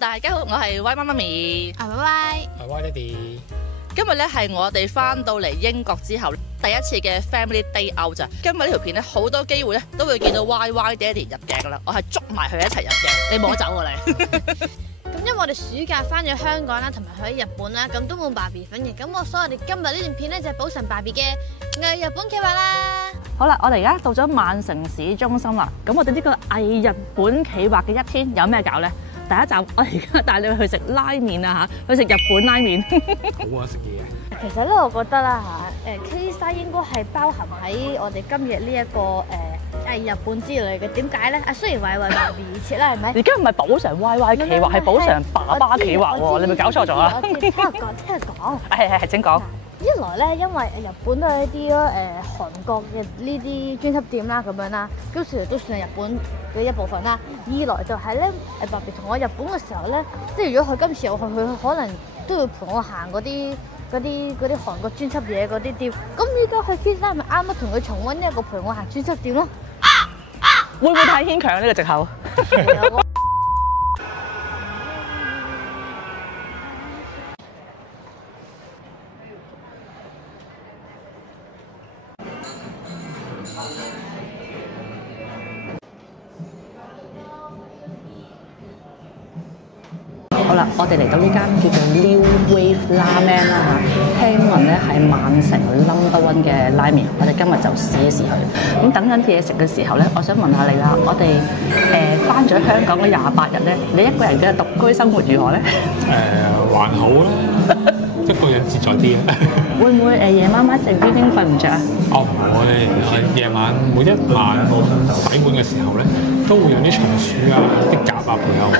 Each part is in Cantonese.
大家好，我係 Y 媽媽咪，拜拜。係 Y 爹哋。今日咧係我哋翻到嚟英國之後第一次嘅 Family Day Out 咋。今日呢條片咧好多機會咧都會見到 Y 爹哋入鏡噶啦，我係捉埋佢一齊入鏡，你冇得走喎你。咁因為我哋暑假翻咗香港啦，同埋去日本啦，咁都冇爸 B 份嘅，咁所以我哋今日呢段片咧就係補償爸 B 嘅偽日本企劃啦。好啦，我哋而家到咗曼城市中心啦，咁我哋呢個偽日本企劃嘅一天有咩搞咧？第一集我而家帶你去食拉麵啊嚇，去食日本拉麵。好啊，食嘢。其實咧，我覺得啦嚇，K 沙應該係包含喺我哋今日呢一個偽日本之類嘅。點解咧？雖然話為爸 B 而設啦，係咪？而家唔係補償 YY 企劃，係補償爸爸企劃喎，你咪搞錯咗啊！聽我講。係，請講。一來咧，因為日本都係一啲韓國嘅呢啲專輯店啦，咁樣啦，咁其實都算係日本嘅一部分啦。二來就係咧，爸 B 同我日本嘅時候咧，即係如果佢今次我去，佢可能都要陪我行嗰啲韓國專輯嘢嗰啲店。咁依家去 K 沙咪啱啱同佢重溫一個陪我行專輯店咯。會唔會太牽強呢個藉口？好啦，我哋嚟到呢間叫做 New Wave Ramen 啦嚇，聽聞咧係曼城 No.1 嘅拉麵，我哋今日就試一試佢。咁等緊嘢食嘅時候咧，我想問下你啦，我哋翻咗香港嗰28日咧，你一個人嘅獨居生活如何咧？還好啦，一個人自在啲啊。會唔會夜媽媽靜啲瞓唔着啊？哦，唔會，我夜晚每一晚洗碗嘅時候咧，都會有啲松鼠啊、啲鴿啊陪下我，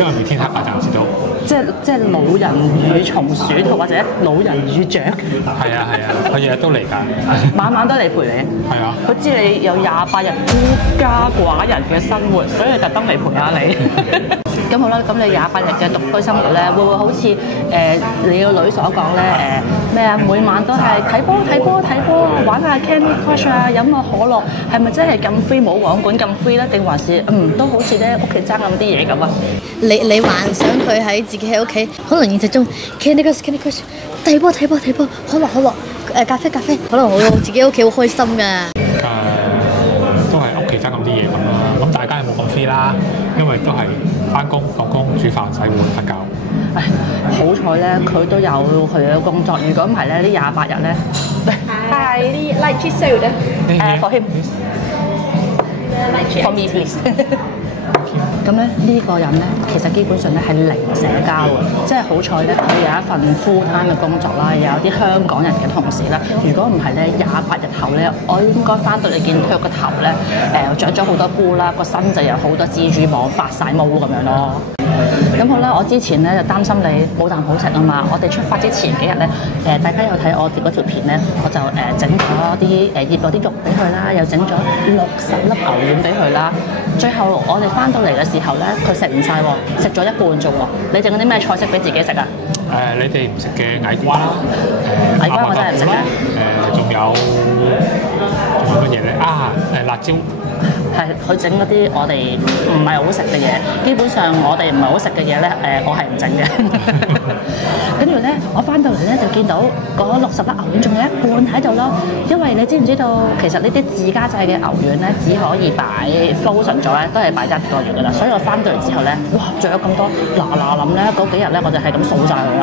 因為每天黑啊，暫時都。即係老人與松鼠，或者老人與雀。係啊，佢日日都嚟㗎。晚晚都嚟陪你。係啊。佢知你有28日孤家寡人嘅生活，所以特登嚟陪下你。咁好啦，咁你28日嘅獨居生活咧，會唔會好似你個女所講咧咩啊？每晚都係睇波，玩下 Candy Crush 啊，飲下可樂，係咪真係咁 free 冇網管咁 free 咧？定還是都好似咧屋企爭咁啲嘢咁啊？你幻想佢喺自己喺屋企，可能現實中 Candy Crush 睇波，可樂咖啡，可能我自己屋企好開心㗎。都係屋企爭咁啲嘢咁啦，咁大家又冇咁 free 啦，因為都係翻工、放工、煮飯、洗碗、瞓覺。好彩咧，佢都有佢嘅工作。如果唔係咧，呢28日咧，I like cheese soda. For him. For me, please. 咁咧呢個人咧，其實基本上咧係零社交嘅，即係好彩咧，佢有一份 full time 嘅工作啦，又有啲香港人嘅同事啦。如果唔係咧，28日後咧，我應該翻到嚟見佢個頭咧，長咗好多菇啦，個身就有好多蜘蛛網發晒毛咁樣咯。咁好啦，我之前咧就擔心你冇啖好食啊嘛，我哋出發之前幾日咧，大家有睇我哋嗰條片咧，我就整咗啲醃咗啲肉俾佢啦，又整咗60粒牛丸俾佢啦。最後我哋翻到嚟嘅時候咧，佢食唔晒喎，食咗一半啫喎。你整嗰啲咩菜式俾自己食啊？你哋唔食嘅矮瓜啦，矮瓜我真係唔食嘅。仲有乜嘢咧？辣椒。係佢整嗰啲我哋唔係好食嘅嘢，基本上我哋唔係好食嘅嘢咧，我係唔整嘅。跟住咧，我翻到嚟咧就見到嗰60粒牛丸仲有一半喺度咯。因為你知唔知道，其實呢啲自家製嘅牛丸咧，只可以擺 frozen 咗咧，都係擺1個月噶啦。所以我翻到嚟之後咧，哇，仲有咁多嗱諗咧，嗰幾日咧我就係咁掃晒佢啦。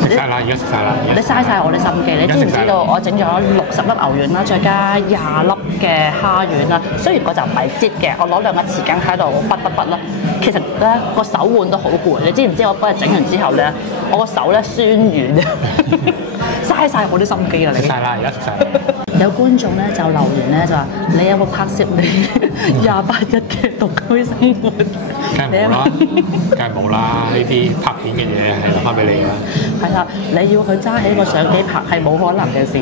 食晒啦，而家食晒啦。你嘥晒我啲心機，你知唔知道我整咗60粒牛丸啦，再加20粒嘅蝦丸啦。雖然我就唔係擠嘅，我攞2個匙羹喺度筆啦。其實咧個手腕都好攰，你知唔知我幫你整完之後咧，我個手咧酸軟，嘥晒我啲心機啊！你食晒啦，而家食晒。有觀眾咧就留言咧就話：你有冇拍攝你28日嘅獨居生活？梗係冇啦，梗係冇啦！呢啲拍片嘅嘢係留翻俾你㗎。係啦，你要佢揸起個相機拍係冇可能嘅事。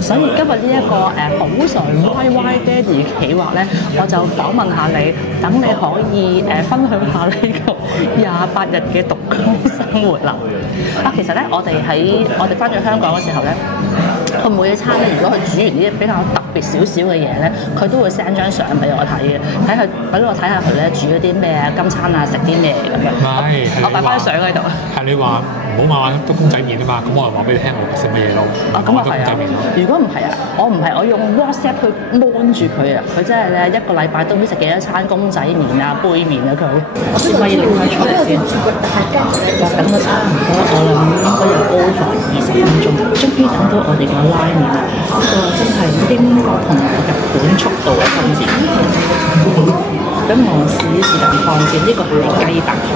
所以今日呢一個補償 YY 爹哋企劃咧，我就訪問下你，等你可以分享下呢個28日嘅獨居生活啦。其實咧，我哋翻咗香港嘅時候咧。佢每一餐咧，如果佢煮完啲比較特別少少嘅嘢咧，佢都會 send 張相俾我睇嘅，俾我睇下佢咧煮咗啲咩啊，今餐啊食啲咩咁樣。我擺翻相喺度。係你話唔好晚晚都公仔麵啊嘛，咁我就話俾你聽我食乜嘢咯。咁啊係啊。如果唔係啊，我用 WhatsApp 去 mon 住佢啊，佢真係咧一個禮拜都唔知食幾多餐公仔麵啊、杯麵啊佢。我先可以拎佢出嚟先。等咗差唔多，我諗應該有 over 20分鐘，終於等到我哋個拉麵啦！呢個真係英國同日本速度嘅分別。咁我試下看先，呢個係雞白湯。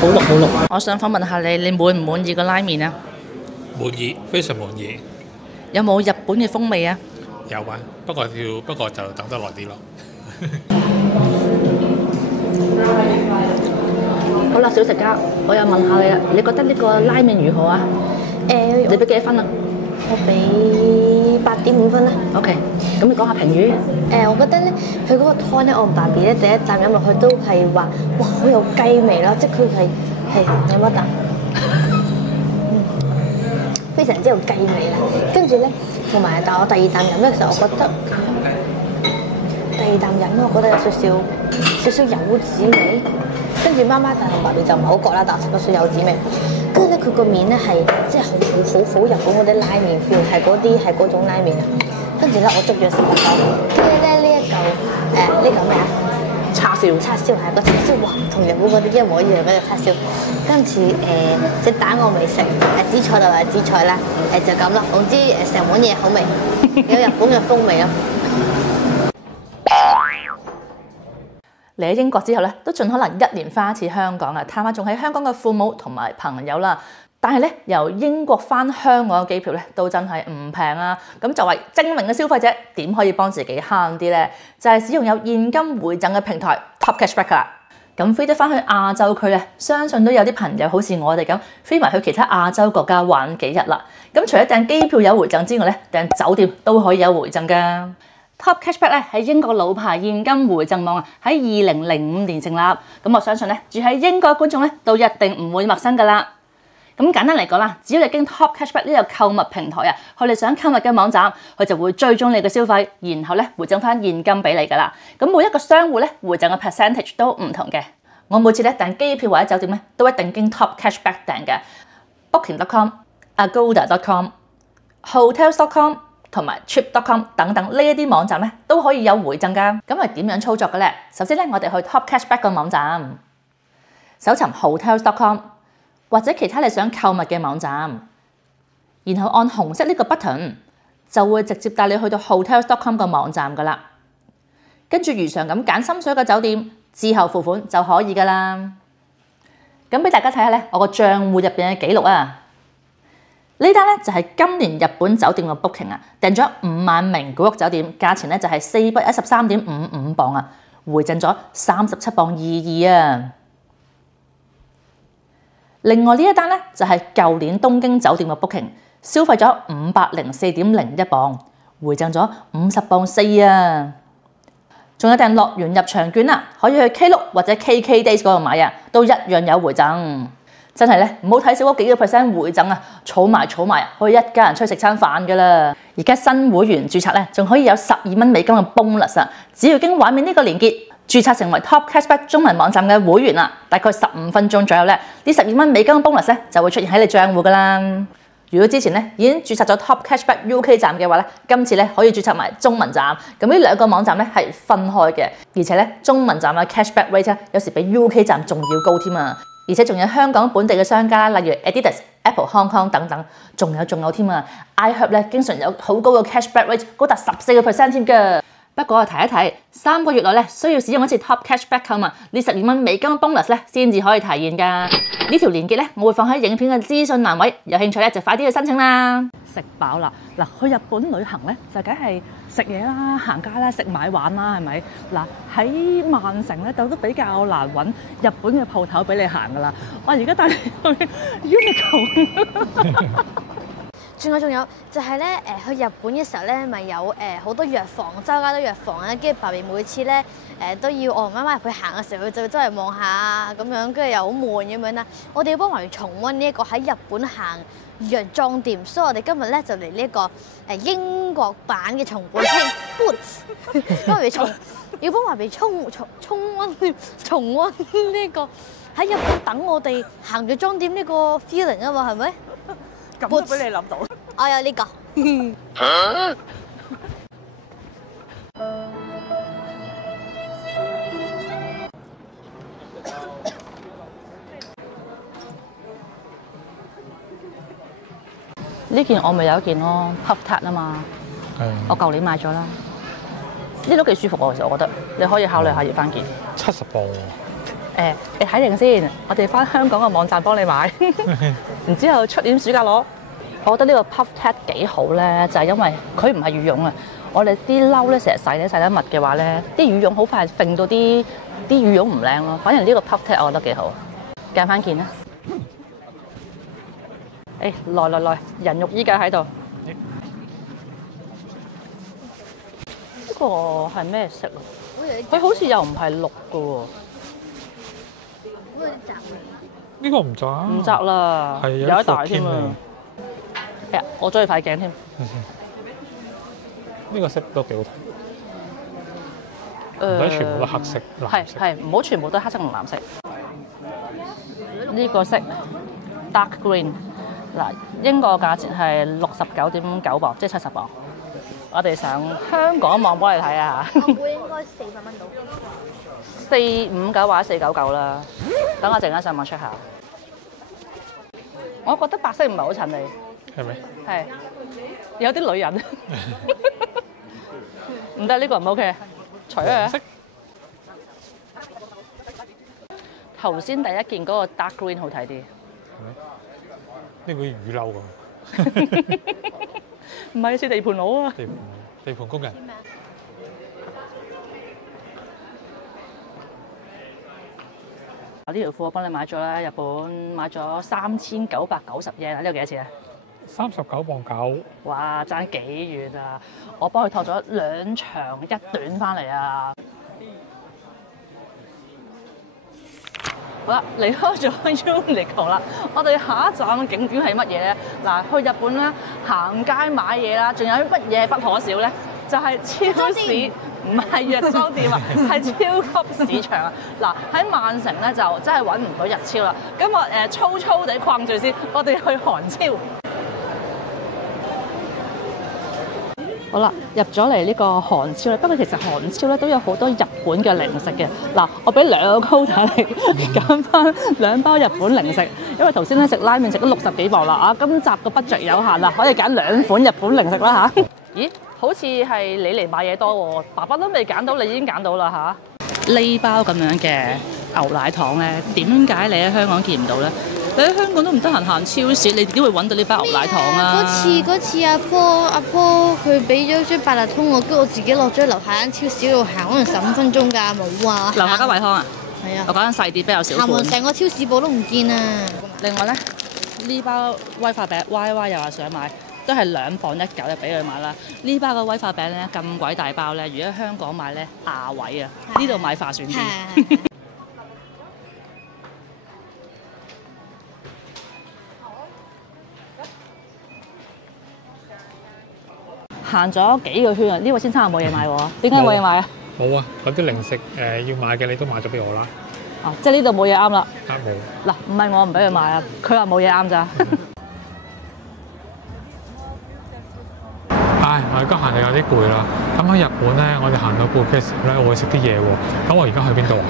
好濃好濃。我想訪問下你滿唔滿意個拉麵啊？滿意，非常滿意。有冇日本嘅風味啊？有啊，不過就等得耐啲咯。好啦，小食家，我又問下你啦，你覺得呢個拉麵如何啊？你俾幾多分啊？我俾8.5分啦。OK， 咁你講下評語。我覺得咧，佢嗰個湯咧，我同爸 B 咧第一啖飲落去都係話，哇，好有雞味啦！即係佢係飲一啖，非常之有雞味啦。跟住咧，同埋但我第二啖飲嘅時候，我覺得第二啖飲我覺得有少少柚子味。跟住媽媽但同爸 B 就唔係好覺啦，但係食到少柚子味。跟住咧，佢個麵咧係即係好日本嗰啲拉麵 feel， 係嗰種拉麵啊。跟住咧，我捉咗食落口。跟住咧呢一嚿呢嚿咩啊？叉燒係個叉燒，哇！同日本嗰啲一模一樣嘅叉燒。跟住隻蛋我未食，紫菜就係紫菜啦。就咁啦。總之成碗嘢好味，有日本嘅風味咯。嚟咗英國之後咧，都盡可能1年翻一次香港啊，探下仲喺香港嘅父母同埋朋友啦。但係咧，由英國翻香港嘅機票咧，都真係唔平啊！咁作為精明嘅消費者，點可以幫自己慳啲咧？就係使用有現金回贈嘅平台 Top Cashback 啦。咁飛得翻去亞洲區咧，相信都有啲朋友好似我哋咁飛埋去其他亞洲國家玩幾日啦。咁除咗訂機票有回贈之外咧，訂酒店都可以有回贈㗎。Top Cashback 咧係英國老牌現金回贈網啊，喺2005年成立。咁我相信咧，住喺英國嘅觀眾咧都一定唔會陌生㗎啦。咁簡單嚟講啦，只要你經 Top Cashback 呢個購物平台啊，去你想購物嘅網站，佢就會追蹤你嘅消費，然後咧回贈翻現金俾你㗎啦。咁每一個商戶咧回贈嘅 percentage 都唔同嘅。我每次咧訂機票或者酒店咧，都一定經 Top Cashback 訂嘅。Booking.com、Agoda.com、Hotels.com 同埋 Trip.com 等等呢一啲網站咧都可以有回贈㗎。咁係點樣操作嘅咧？首先咧，我哋去 Top Cashback 個網站，搜尋 Hotels.com 或者其他你想購物嘅網站，然後按紅色呢個 button 就會直接帶你去到 Hotels.com 個網站㗎啦。跟住如常咁揀心水嘅酒店，之後付款就可以㗎啦。咁俾大家睇下咧，我個賬戶入邊嘅記錄啊。呢單咧就係今年日本酒店嘅 booking 啊，訂咗5晚名古屋酒店，價錢咧就係413.55磅啊，回贈咗37.22磅啊。另外呢一單咧就係舊年東京酒店嘅 booking，消費咗504.01磅，回贈咗50.4磅啊。仲有訂樂園入場券啊，可以去 Klook 或者 KK Days 嗰度買啊，都一樣有回贈。真係咧，唔好睇少嗰幾個 percent 回贈啊，儲埋可以一家人出去食餐飯噶啦。而家新會員註冊咧，仲可以有12蚊美金嘅 bonus 啊！只要經畫面呢個連結註冊成為 Top Cashback 中文網站嘅會員啊，大概15分鐘左右咧，呢12蚊美金嘅 bonus 咧就會出現喺你賬戶噶啦。如果之前咧已經註冊咗 Top Cashback UK 站嘅話咧，今次咧可以註冊埋中文站。咁呢兩個網站咧係分開嘅，而且咧中文站嘅 Cashback rate 有時比 UK 站仲要高添啊！而且仲有香港本地嘅商家，例如 Adidas、Apple Hong Kong 等等，仲有添啊 ！iHerb 咧經常有好高嘅 cashback rate， 高達14% 添㗎。不過提一提，3個月內咧需要使用一次 Top Cashback 購物，呢12蚊美金 bonus 咧先至可以提現㗎。呢條連結咧我會放喺影片嘅資訊欄位，有興趣咧就快啲去申請啦。食飽啦，嗱去日本旅行咧就梗係食嘢啦、行街啦、食買玩啦，係咪？嗱喺曼城咧都比較難揾日本嘅鋪頭俾你行㗎啦。我而家帶你去 Uniqlo。仲有就係咧去日本嘅時候咧，咪有好多藥房，周街都藥房啊。跟住爸比每次咧都要我同媽媽入去行嘅時候，佢就周圍望下咁樣，跟住又好悶咁樣啦。我哋要幫爸比重溫呢一個喺日本行藥妝店，所以我哋今日咧就嚟呢一個英國版嘅松本清 Boots， 幫爸比要幫爸比重溫呢個喺日本等我哋行藥妝店呢個 feeling 啊嘛，係咪？咁都俾你諗到。我有呢個。呢件我咪有一件咯 ，puff tat 啊嘛，我舊年買咗啦，呢都幾舒服喎，其實我覺得你可以考慮下要翻件。70磅喎。你睇定先，我哋翻香港嘅網站幫你買，然之後出年暑假攞。我覺得呢個 puff tat 幾好咧，就係因為佢唔係羽絨啊。我哋啲褸咧成日洗得密嘅話咧，啲羽絨好快揈到啲羽絨唔靚咯。反而呢個 puff tat 我覺得幾好，揀翻件啦。來，人肉衣架喺度。呢個係咩色啊？佢好似又唔係綠嘅喎。呢個唔窄，唔窄啦，係有一大添啊！我中意塊鏡添。呢個色都幾好睇。唔使全部都黑色、藍色。係，唔好全部都黑色同藍色。呢個色 dark green， 嗱，英國價錢係69.9磅，即係70磅。我哋上香港網幫你睇下。我估應該400蚊到。459或者499啦。等我陣間上網 check 下。我覺得白色唔係好襯你。係咪？係。有啲女人。唔得，呢個唔 OK， 除咗佢。頭先第一件嗰個 dark green 好睇啲。係咪？呢個雨褸咁。唔係似地盤佬啊！地盤工人。呢條褲我幫你買咗啦，日本買咗3990 yen， 呢個幾多錢啊？39磅9。哇，爭幾遠啊！我幫佢托咗2長1短翻嚟啊！好啦，離開咗 Uniqlo 啦，我哋下一站嘅景點係乜嘢咧？嗱，去日本啦，行街買嘢啦，仲有乜嘢不可少咧？就係超市，唔係藥妝店啊，係超級市場啊！嗱，喺曼城咧就真係揾唔到日超啦。咁我粗粗地框住先，我哋去韓超。好啦，入咗嚟呢個韓超咧，不過其實韓超咧都有好多日本嘅零食嘅。嗱，我俾2個 quota 你揀翻2包日本零食，因為頭先咧食拉麵食咗60幾磅啦啊！今集個 budget 有限啦，可以揀2款日本零食啦嚇。咦？好似係你嚟買嘢多喎，爸爸都未揀到，你已經揀到啦嚇。呢包咁樣嘅牛奶糖咧，點解你喺香港見唔到咧？你喺香港都唔得閒行超市，你點會揾到呢包牛奶糖啊？嗰次阿婆佢俾咗張八達通我，跟住我自己落咗樓下間超市度行，可能15分鐘㗎，冇啊！樓下間惠康啊？係啊。我嗰間細啲比較少款。行完成個超市部都唔見啊！另外咧，呢包威化餅 Y Y 又話想買。都係2磅1嚿就俾佢買啦。呢包嘅威化餅咧咁鬼大包咧，如果喺香港買咧亞位啊，呢度買划算啲。行咗幾個圈啊！呢位先生冇嘢買喎，點解冇嘢買啊？冇啊，嗰啲零食要買嘅你都買咗俾我啦。哦，即係呢度冇嘢啱啦。冇。嗱，唔係我唔俾佢買啊，佢話冇嘢啱咋。我而家行就有啲攰啦。咁喺日本咧，我哋行到半嘅時候咧，我會食啲嘢喎。咁我而家去邊度啊？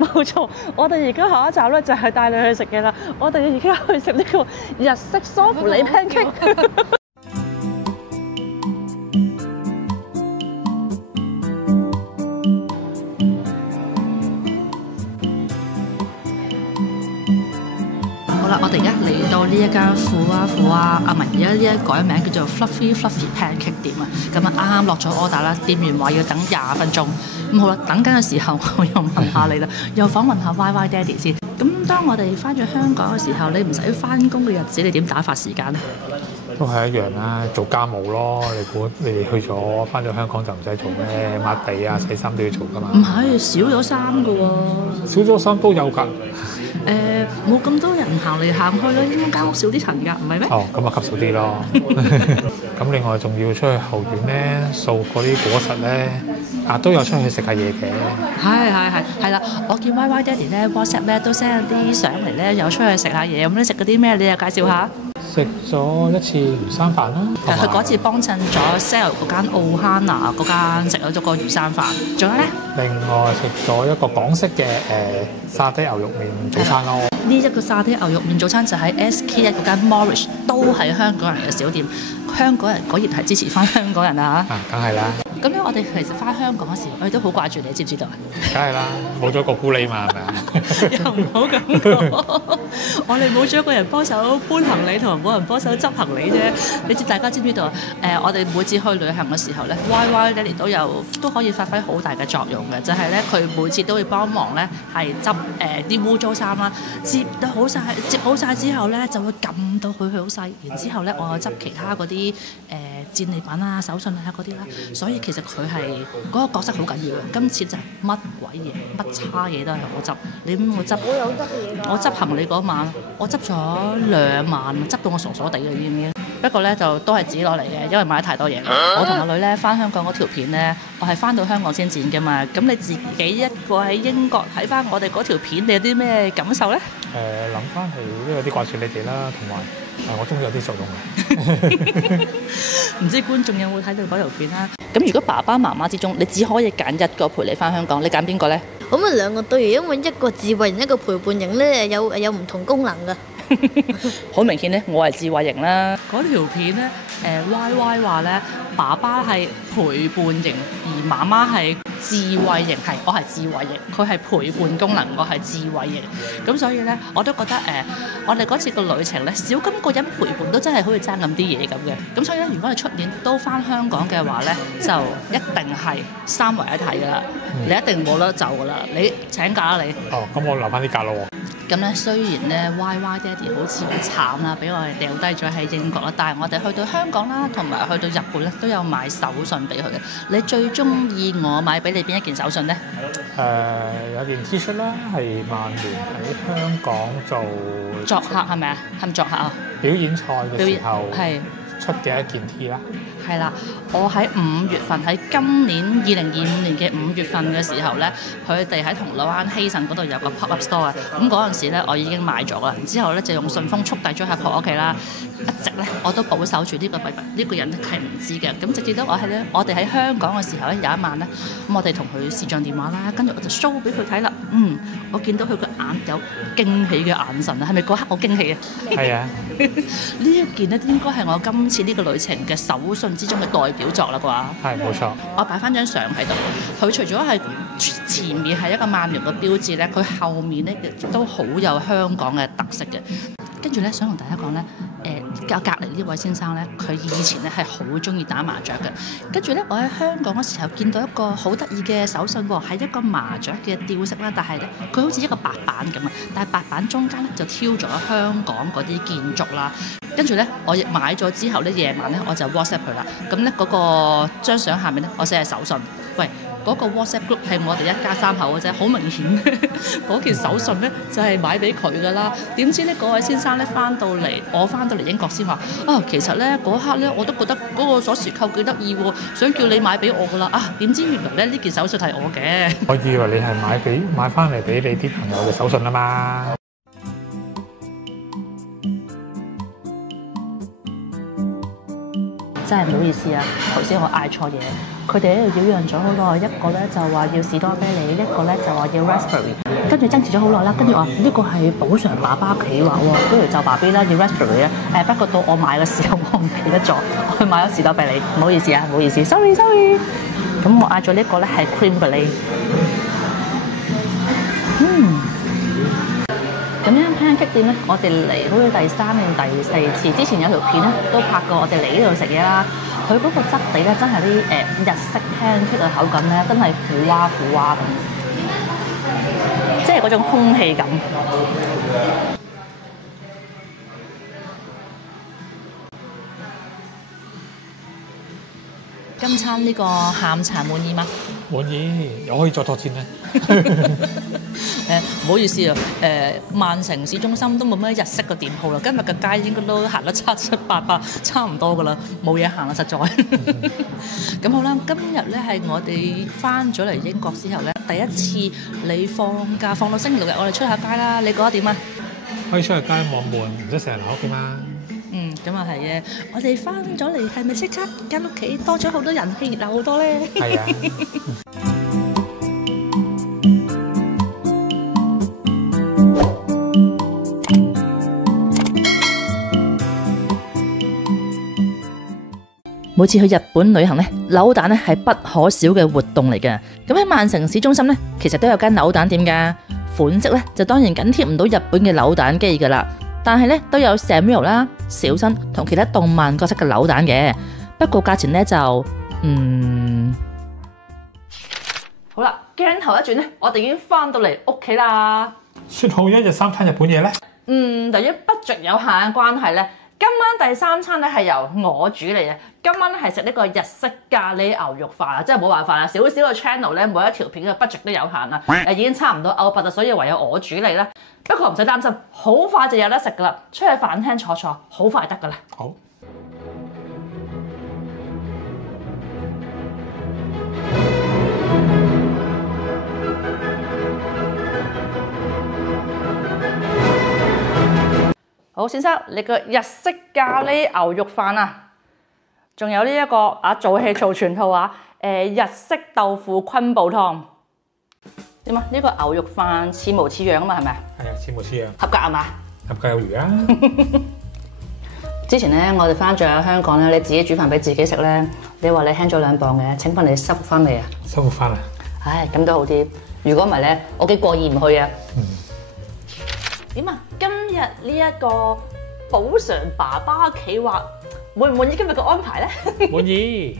冇錯，我哋而家下一站咧就係帶你去食嘅啦。我哋而家去食呢個日式梳芙梨 pancake。好啦，我哋而家嚟到呢一間富娃，唔係，而家呢一改名叫做 Fluffy Pancake 店啊。咁啊，啱啱落咗 order 啦，店員話要等20分鐘。咁好啦，等緊嘅時候，我又問下你啦，又訪問下 YY Daddy 先。咁當我哋翻咗香港嘅時候，你唔使翻工嘅日子，你點打發時間咧？都係一樣啦，做家務咯。你估你哋去咗翻咗香港就唔使做咩？抹地啊、洗衫都要做噶嘛。唔係少咗衫㗎喎，少咗衫都有㗎。冇咁多人行嚟行去啦，應該間屋少啲塵㗎，唔係咩？哦，咁啊吸少啲咯。咁另外仲要出去後院咧，掃嗰啲果實咧，都有出去食下嘢嘅。係啦，我見 Y Y 爹哋咧 WhatsApp 咧都 send 啲相嚟咧，有出去食下嘢，咁你食嗰啲咩？你又介紹下。食咗一次魚生飯啦。佢嗰次幫襯咗 sell 嗰間奧哈娜嗰間食咗個魚生飯，仲有咧？另外食咗一個港式嘅沙爹牛肉麵早餐咯。呢一個沙爹牛肉麵早餐就喺 SK1 嗰間 Morris， 都係香港人嘅小店。香港人果然係支持翻香港人啊！梗係啦。咁咧，我哋其實翻香港嗰時，我哋都好掛住你，知唔知道啊？梗係啦，冇咗個咕喱嘛，係咪啊？又唔好咁講，我哋冇咗一個人幫手搬行李，同埋冇人幫手執行李啫。你知大家知唔知道啊？我哋每次去旅行嘅時候咧，Y Y 爹哋都可以發揮好大嘅作用嘅，就係咧佢每次都會幫忙咧，係執啲污糟衫啦，接好晒之後咧，就會撳到佢好細，然之後咧我又執其他嗰啲戰利品啊、手信啊嗰啲啦，所以其實佢係嗰個角色好緊要嘅。今次就係乜鬼嘢、乜差嘢都係我執。你我執，我有執嘢㗎。我執行李嗰晚，我執咗2萬，執到我傻傻地嘅，知唔知？不過咧就都係自己攞嚟嘅，因為買咗太多嘢。我同個女咧翻香港嗰條片咧，我係翻到香港先剪㗎嘛。咁你自己一個喺英國睇翻我哋嗰條片，你有啲咩感受咧？諗翻起都有啲掛住你哋啦，同埋我終於有啲作用嘅。唔知觀眾有冇睇到嗰條片啦？咁如果爸爸媽媽之中，你只可以揀一個陪你翻香港，你揀邊個咧？咁啊兩個都要，因為一個智慧型，一個陪伴型咧，有唔同功能㗎。好明顯咧，我係智慧型啦。嗰條片咧，Y Y 話咧，爸爸係陪伴型，而媽媽係智慧型，我係智慧型，佢係陪伴功能，我係智慧型。咁所以咧，我都覺得我哋嗰次個旅程咧，少咁個人陪伴都真係好似爭咁啲嘢咁嘅。咁所以咧，如果你出年都翻香港嘅話咧，就一定係3位一體㗎啦，你一定冇得走㗎啦。你請假啦你。哦，咁我留翻啲假咯喎。咁咧，雖然咧 Y Y 爹哋好似好慘啦，俾我哋掉低咗喺英國啦，但係我哋去到香港啦，同埋去到日本咧，都有買手信俾佢嘅。你最中意我買俾你邊一件手信咧？有件 T 恤啦，係曼聯喺香港作客係咪啊？係咪作客啊？表演賽嘅時候係出嘅一件 T 啦。係啦，我喺5月份，喺今年2025年嘅5月份嘅時候咧，佢哋喺銅鑼灣希慎嗰度有個 pop up store 啊。咁嗰陣時咧，我已經買咗啦。之後咧就用順豐速遞咗喺婆屋企啦。一直咧我都保守住呢個秘密，呢個人係唔知嘅。咁直至到我哋喺香港嘅時候咧，有一晚咧，咁我哋同佢視像電話啦，跟住我就 show 俾佢睇啦。我見到佢個眼有驚喜嘅眼神啊，係咪嗰刻我驚喜啊？係啊。呢一件咧應該係我今次呢個旅程嘅手信之中嘅代表作啦啩。係冇錯。我擺翻張相喺度，佢除咗係前面係一個曼聯嘅標誌咧，佢後面咧亦都好有香港嘅特色嘅。跟住咧，想同大家講咧，隔離呢位先生咧，佢以前咧係好中意打麻雀嘅。跟住咧，我喺香港嗰時候見到一個好得意嘅手信喎，係一個麻雀嘅吊飾啦，但係咧佢好似一個白板咁啊，但係白板中間咧就挑咗香港嗰啲建築啦。跟住咧，我亦買咗之後咧，夜晚咧我就 WhatsApp 佢啦。咁咧嗰個張相下面咧，我寫係手信。喂，嗰個 WhatsApp group 係我哋一家3口嘅啫，好明顯嗰件手信咧就係買俾佢噶啦。點知咧嗰位先生咧我翻到嚟英國先話其實咧嗰刻咧我都覺得嗰個鎖匙扣幾得意喎，想叫你買俾我噶啦。點知原來咧呢件手信係我嘅。我以為你係買翻嚟俾你啲朋友嘅手信啊嘛。真係唔好意思啊！頭先我嗌錯嘢，佢哋喺度擾攘咗好耐。一個咧就話要士多啤梨，一個咧就話要 raspberry， 跟住爭持咗好耐啦。跟住我話呢個係補償爸爸企話喎，不如就爸 B 啦，要 raspberry 咧。不過到我買嘅時候，我唔記得咗，我去買咗士多啤梨，唔好意思啊，唔好意思 ，sorry。咁我嗌咗呢個咧係 cream brulee。咁樣 pancake 店咧，我哋嚟好似第3定第4次，之前有條片咧都拍過，我哋嚟呢度食嘢啦。佢嗰個質地咧真係啲日式 pancake 嘅口感咧，真係苦娃咁，即係嗰種空氣感。今餐呢個下午茶滿意嗎？滿意，又可以再拓展咧。唔好意思啊，曼城市中心都冇乜日式嘅店鋪啦，今日嘅街應該都行得七七八八，差唔多噶啦，冇嘢行啦，實在。咁好啦，今日咧係我哋翻咗嚟英國之後咧，第一次你放假放到星期六日，我哋出下街啦，你覺得點啊？可以出去街望悶，唔使成日留屋企嘛。咁啊係嘅，我哋翻咗嚟係咪即刻間屋企多咗好多人氣，熱鬧好多咧？係啊。每次去日本旅行咧，扭蛋咧係不可少嘅活動嚟嘅。咁喺曼城市中心咧，其實都有間扭蛋店㗎，款式咧就當然緊貼唔到日本嘅扭蛋機㗎啦。但係咧都有 Samuel 啦、小新同其他動漫角色嘅扭蛋嘅。不過價錢咧就好啦，鏡頭一轉咧，我哋已經翻到嚟屋企啦。説好一日三餐日本嘢咧？由於 budget 有限嘅關係咧，今晚第三餐咧係由我煮嚟嘅。今晚咧係食呢個日式咖喱牛肉飯啊，真係冇辦法啦！少少嘅 channel 咧，每一條片嘅 budget 都有限啦，已經差唔多 out budget，所以唯有我煮嚟啦。不過唔使擔心，好快就有得食噶啦！出去飯廳坐坐，好快得噶啦。好。好，先生，你個日式咖喱牛肉飯啊！仲有呢一個做戲做全套啊！日式豆腐昆布湯點啊？呢個牛肉飯似模似樣啊嘛，係咪啊？係啊，似模似樣。合格係嘛？合格有餘啊！之前咧，我哋翻咗香港咧，你自己煮飯俾自己食咧，你話你輕咗2磅嘅，請問你收復翻未啊？收復翻啊！唉，咁都好啲。如果唔係咧，我幾過意唔去啊！點啊？今日呢一個補償爸爸企劃滿唔滿意今日嘅安排咧？滿意。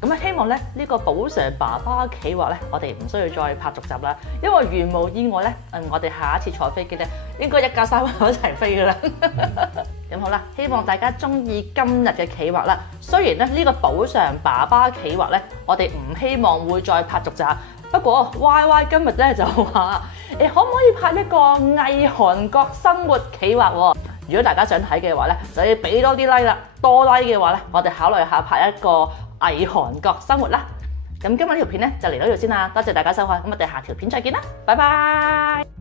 咁希望咧呢個補償爸爸企劃咧，我哋唔需要再拍續集啦，因為如無意外咧，我哋下一次坐飛機咧，應該一家3口一齊飛噶啦。咁好啦，希望大家中意今日嘅企劃啦。雖然咧呢個補償爸爸企劃咧，我哋唔希望會再拍續集。不過 Y 今日咧就話，可唔可以拍一個偽韓國生活企劃喎？如果大家想睇嘅話咧，就要俾多啲 like 啦，多 like 嘅話咧，我哋考慮下拍一個偽韓國生活啦。咁今日呢條片咧就嚟到呢度先啦，多謝大家收看，咁我哋下條片再見啦，拜拜。